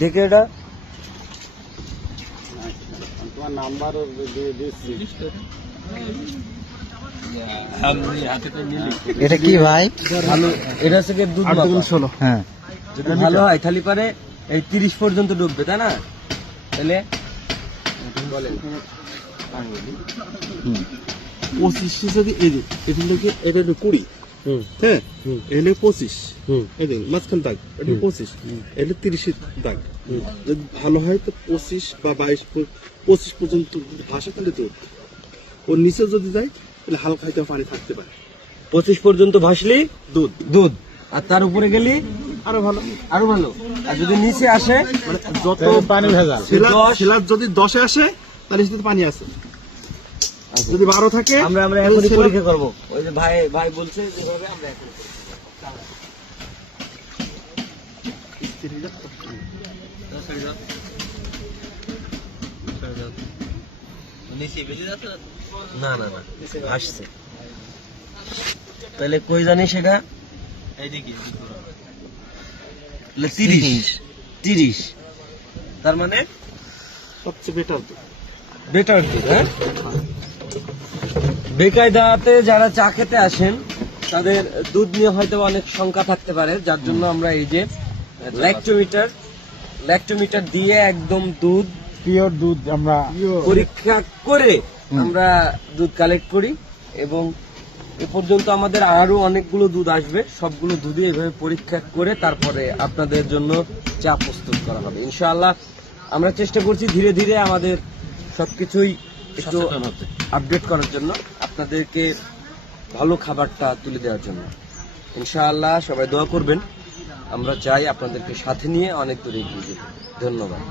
দেখে এটা তোমার নাম্বার দিচ্ছি। এটা কি ভাই? ভালো, এটা হচ্ছে গিয়ে দুধ মাপা। 16। হ্যাঁ, যদি ভালো হয় তাহলে পারে এই 30 পর্যন্ত ডুববে, তাই না? তাহলে বলেন 25 যদি এই যে এটা থেকে এটা হলো 20, হ্যাঁ, এটা 25, এই যে মাঝখান দাগ এটা 25, এটা 30 দাগ। যদি ভালো হয় তো 25 বা 25 পর্যন্ত ভাসে তাহলে দুধ। ওর নিচে যদি যায় তাহলে হালকা হয়তো পানি থাকতে পারে। 25 পর্যন্ত ভাসলি দুধ দুধ, আর তার উপরে গেলি আরো ভালো। আরো ভালো। আর যদি নিচে আসে মানে যত পানি ভেজাল। শিলা যদি 10-এ আসে তাহলে সেটাতে পানি আছে, যদি 12 থাকে আমরা এখনই পরীক্ষা করবো। ওই যে ভাই বলছে যেভাবে আমরা এখন না না না আসছে, তাহলে কই জানি সেটা 30, তার মানে সবচেয়ে বেটার দুধ। বেটার দুধ। হ্যাঁ, বেকায়দাতে যারা চা খেতে আসেন তাদের দুধ নিয়ে হয়তো অনেক শঙ্কা থাকতে পারে, যার জন্য আমরা এই যে ল্যাক্টোমিটার দিয়ে একদম দুধ পিওর দুধ আমরা পরীক্ষা করে আমরা দুধ কালেক্ট করি, এবং এ পর্যন্ত আমাদের আরো অনেকগুলো দুধ আসবে। সবগুলো দুধই এভাবে পরীক্ষা করে তারপরে আপনাদের জন্য চা প্রস্তুত করা হবে ইনশাআল্লাহ। আমরা চেষ্টা করছি ধীরে ধীরে আমাদের সবকিছুই একটু আপডেট করার জন্য, আপনাদেরকে ভালো খাবারটা তুলে দেওয়ার জন্য। ইনশাআল্লাহ সবাই দোয়া করবেন, আমরা চাই আপনাদেরকে সাথে নিয়ে অনেক দূরে এগিয়ে যেতে। ধন্যবাদ।